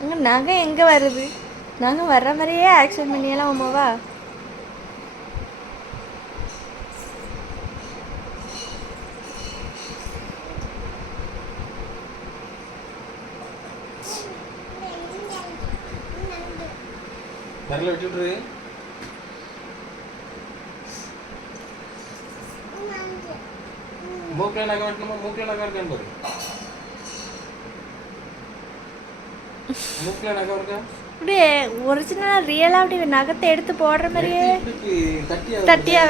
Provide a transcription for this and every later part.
அங்கே நகை எங்கே வருது நாங்கள் வர்ற மாதிரியே ஆக்ஷன் பண்ணியெல்லாம் உமாவா விட்டுட்டு நகை வெட்டணுமா மூக்கில் நகை இருக்கான்னு பாரு அப்படியே ஒரிஜினலாக ரியலாக அப்படி நகத்தை எடுத்து போடுற மாதிரியே தட்டியா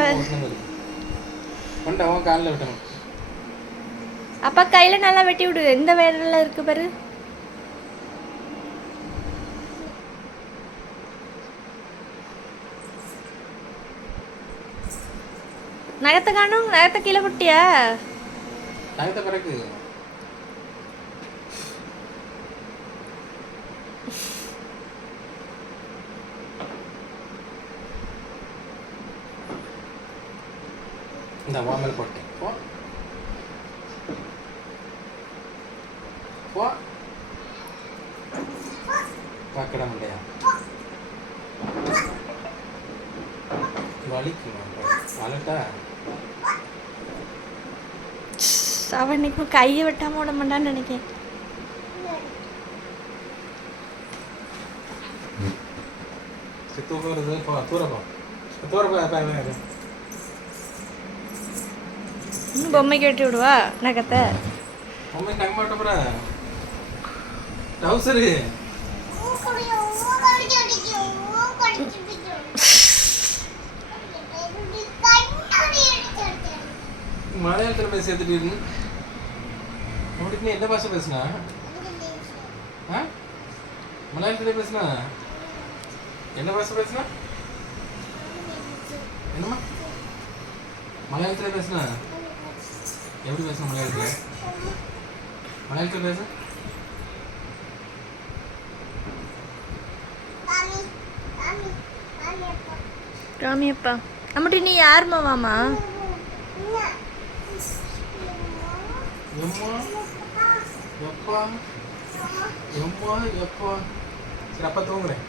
அப்பா கையில் நல்லா வெட்டி விடு எந்த வேரில் இருக்கு பாரு நகத்தை காணும் நகத்தை கீழே குட்டியா நகத்தை பிறகு இந்த வாமல் போட்டு போ போ அவன் இன்னைக்கும் கையை விட்டாம விட மாட்டான்னு நினைக்கிறேன் Se tu vezi pe atura, pa. Atura pa, pa, pa. இன்னும் பொம்மை கேட்டு விடுவா என்ன பொம்மை கங்க மாட்டோம்ரா டவுசரு மலையாளத்தில் பேசி எடுத்துட்டு உங்களுக்கு நீ எந்த பாஷை பேசுனா மலையாளத்தில் பேசுனா என்ன பேச பேசுன என்னம்மா மலையாளத்துல பேசுன எப்படி பேசுன மலையாளத்தில் மலையாளத்தில் பேச ராமி அப்பா அம்மட்டி நீ யார் மாமாமா எம்மா எப்பா எம்மா எப்பா சரி அப்பா தூங்குறேன்